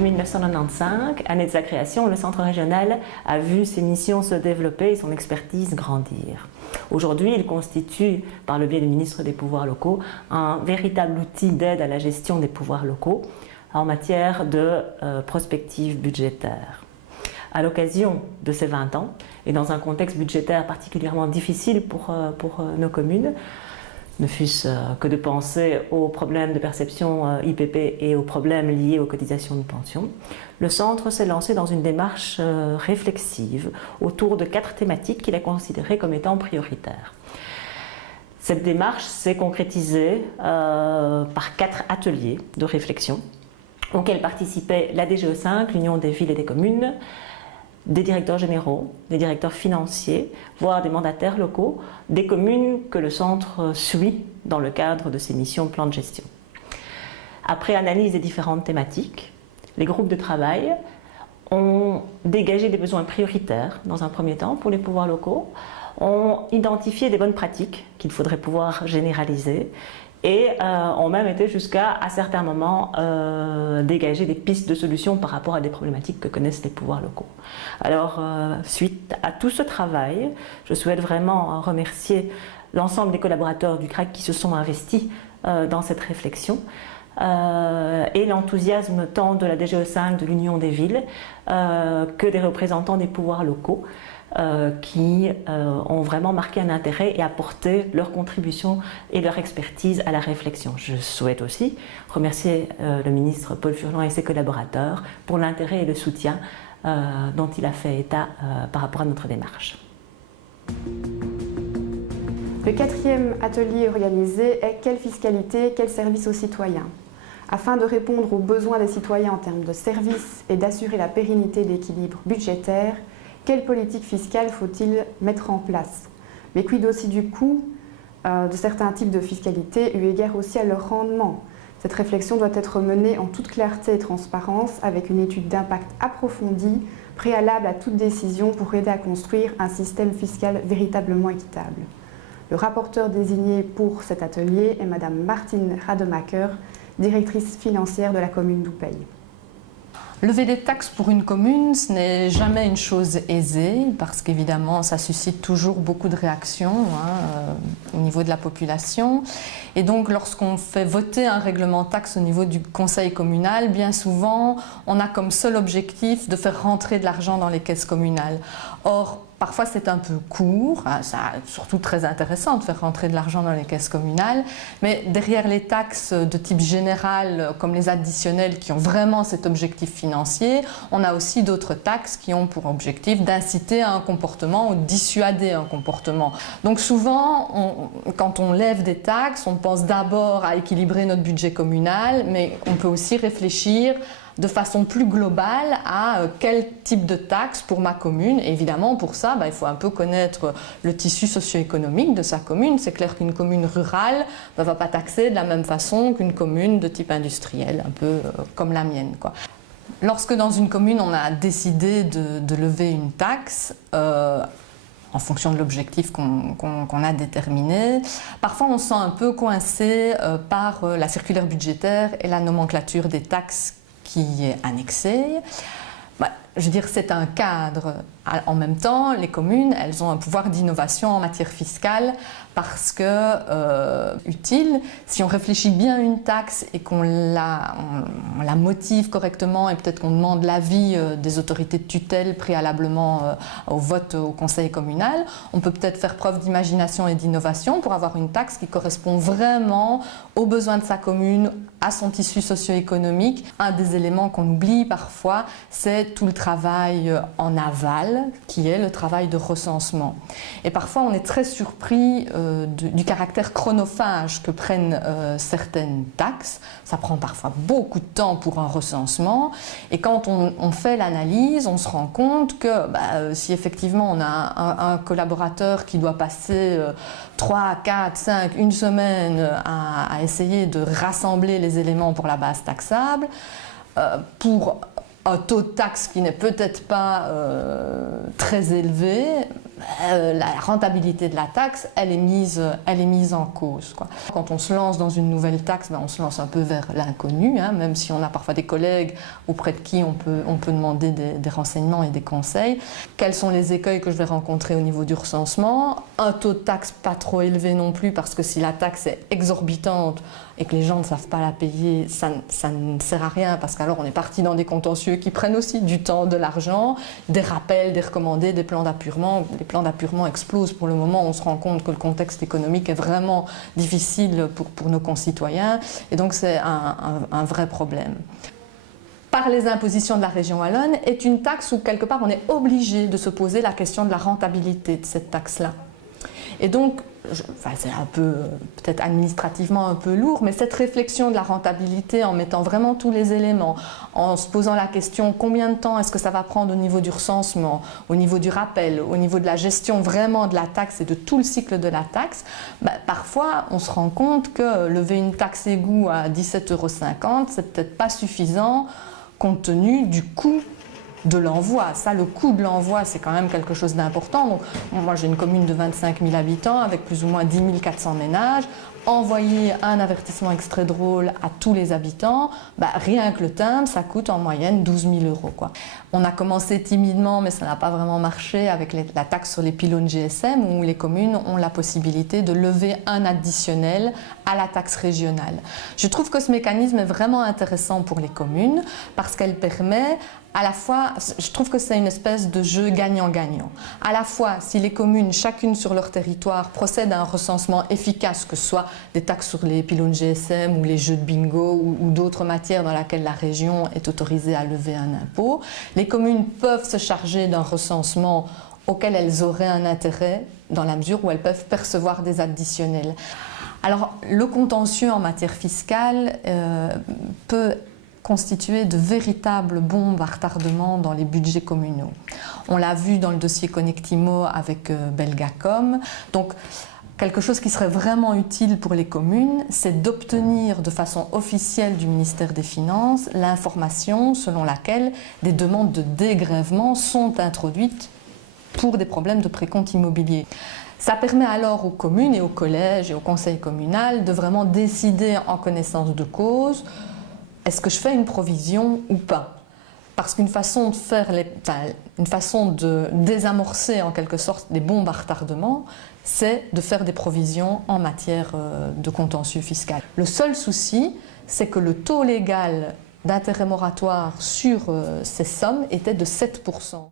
Depuis 1995, année de sa création, le Centre régional a vu ses missions se développer et son expertise grandir. Aujourd'hui, il constitue, par le biais du ministre des Pouvoirs locaux, un véritable outil d'aide à la gestion des pouvoirs locaux en matière de prospective budgétaire. À l'occasion de ces 20 ans, et dans un contexte budgétaire particulièrement difficile pour nos communes, ne fût-ce que de penser aux problèmes de perception IPP et aux problèmes liés aux cotisations de pension, le Centre s'est lancé dans une démarche réflexive autour de 4 thématiques qu'il a considérées comme étant prioritaires. Cette démarche s'est concrétisée par 4 ateliers de réflexion auxquels participaient la DGE5, l'Union des villes et des communes, des directeurs généraux, des directeurs financiers, voire des mandataires locaux, des communes que le Centre suit dans le cadre de ses missions plan de gestion. Après analyse des différentes thématiques, les groupes de travail ont dégagé des besoins prioritaires dans un premier temps pour les pouvoirs locaux, ont identifié des bonnes pratiques qu'il faudrait pouvoir généraliser et ont même été jusqu'à, à certains moments, dégager des pistes de solutions par rapport à des problématiques que connaissent les pouvoirs locaux. Alors, suite à tout ce travail, je souhaite vraiment remercier l'ensemble des collaborateurs du CRAC qui se sont investis dans cette réflexion et l'enthousiasme tant de la DGE5, de l'Union des villes, que des représentants des pouvoirs locaux, qui ont vraiment marqué un intérêt et apporté leur contribution et leur expertise à la réflexion. Je souhaite aussi remercier le ministre Paul Furlan et ses collaborateurs pour l'intérêt et le soutien dont il a fait état par rapport à notre démarche. Le 4e atelier organisé est « Quelle fiscalité, quel service aux citoyens ?» Afin de répondre aux besoins des citoyens en termes de services et d'assurer la pérennité de l'équilibre budgétaire, quelle politique fiscale faut-il mettre en place? Mais quid aussi du coût de certains types de fiscalité, eu égard aussi à leur rendement? Cette réflexion doit être menée en toute clarté et transparence, avec une étude d'impact approfondie, préalable à toute décision pour aider à construire un système fiscal véritablement équitable. Le rapporteur désigné pour cet atelier est Madame Martine Rademacher, directrice financière de la commune d'Oupey. Lever des taxes pour une commune, ce n'est jamais une chose aisée parce qu'évidemment ça suscite toujours beaucoup de réactions au niveau de la population. Et donc lorsqu'on fait voter un règlement taxe au niveau du conseil communal, bien souvent on a comme seul objectif de faire rentrer de l'argent dans les caisses communales. Or, parfois c'est un peu court, c'est surtout très intéressant de faire rentrer de l'argent dans les caisses communales, mais derrière les taxes de type général, comme les additionnels qui ont vraiment cet objectif financier, on a aussi d'autres taxes qui ont pour objectif d'inciter à un comportement ou de dissuader un comportement. Donc souvent, quand on lève des taxes, on pense d'abord à équilibrer notre budget communal, mais on peut aussi réfléchir de façon plus globale à quel type de taxe pour ma commune. Et évidemment, pour ça, il faut un peu connaître le tissu socio-économique de sa commune. C'est clair qu'une commune rurale ne va pas taxer de la même façon qu'une commune de type industriel, un peu comme la mienne, quoi. Lorsque dans une commune, on a décidé de lever une taxe, en fonction de l'objectif qu'on a déterminé. Parfois, on se sent un peu coincé par la circulaire budgétaire et la nomenclature des taxes qui est annexée. Je veux dire, c'est un cadre. En même temps, les communes, elles ont un pouvoir d'innovation en matière fiscale parce que, utile, si on réfléchit bien à une taxe et qu'on la motive correctement et peut-être qu'on demande l'avis des autorités de tutelle préalablement au vote au conseil communal, on peut peut-être faire preuve d'imagination et d'innovation pour avoir une taxe qui correspond vraiment aux besoins de sa commune, à son tissu socio-économique. Un des éléments qu'on oublie parfois, c'est tout le travail en aval, qui est le travail de recensement. Et parfois, on est très surpris du caractère chronophage que prennent certaines taxes. Ça prend parfois beaucoup de temps pour un recensement. Et quand on fait l'analyse, on se rend compte que si effectivement on a un collaborateur qui doit passer 3, 4, 5, une semaine à essayer de rassembler les éléments pour la base taxable, pour un taux de taxe qui n'est peut-être pas très élevé, la rentabilité de la taxe, elle est mise en cause, quoi. Quand on se lance dans une nouvelle taxe, on se lance un peu vers l'inconnu, hein, même si on a parfois des collègues auprès de qui on peut demander des renseignements et des conseils. Quels sont les écueils que je vais rencontrer au niveau du recensement? Un taux de taxe pas trop élevé non plus, parce que si la taxe est exorbitante et que les gens ne savent pas la payer, ça ne sert à rien, parce qu'alors on est parti dans des contentieux qui prennent aussi du temps, de l'argent, des rappels, des recommandés, des plans d'appurement. Les plans d'appurement explosent pour le moment, on se rend compte que le contexte économique est vraiment difficile pour nos concitoyens, et donc c'est un vrai problème. Par les impositions de la région wallonne est une taxe où quelque part on est obligé de se poser la question de la rentabilité de cette taxe-là. Et donc, c'est un peu, peut-être administrativement un peu lourd, mais cette réflexion de la rentabilité en mettant vraiment tous les éléments, en se posant la question combien de temps est-ce que ça va prendre au niveau du recensement, au niveau du rappel, au niveau de la gestion vraiment de la taxe et de tout le cycle de la taxe, parfois on se rend compte que lever une taxe égout à 17,50 €, c'est peut-être pas suffisant compte tenu du coût de l'envoi. Ça, le coût de l'envoi, c'est quand même quelque chose d'important. Donc, moi, j'ai une commune de 25 000 habitants avec plus ou moins 10 400 ménages. Envoyer un avertissement extrait drôle à tous les habitants, rien que le timbre, ça coûte en moyenne 12 000 €, quoi. On a commencé timidement, mais ça n'a pas vraiment marché avec la taxe sur les pylônes GSM, où les communes ont la possibilité de lever un additionnel à la taxe régionale. Je trouve que ce mécanisme est vraiment intéressant pour les communes parce qu'elle permet à la fois, je trouve que c'est une espèce de jeu gagnant-gagnant. À la fois, si les communes, chacune sur leur territoire, procèdent à un recensement efficace, que ce soit des taxes sur les pylônes GSM ou les jeux de bingo ou d'autres matières dans lesquelles la région est autorisée à lever un impôt, les communes peuvent se charger d'un recensement auquel elles auraient un intérêt dans la mesure où elles peuvent percevoir des additionnels. Alors, le contentieux en matière fiscale peut constituer de véritables bombes à retardement dans les budgets communaux. On l'a vu dans le dossier Connectimo avec Belgacom. Donc, quelque chose qui serait vraiment utile pour les communes, c'est d'obtenir de façon officielle du ministère des Finances l'information selon laquelle des demandes de dégrèvement sont introduites pour des problèmes de précompte immobilier. Ça permet alors aux communes et aux collèges et au conseil communal de vraiment décider en connaissance de cause: est-ce que je fais une provision ou pas? Parce qu'une façon de désamorcer en quelque sorte des bombes à retardement, c'est de faire des provisions en matière de contentieux fiscal. Le seul souci, c'est que le taux légal d'intérêt moratoire sur ces sommes était de 7 %.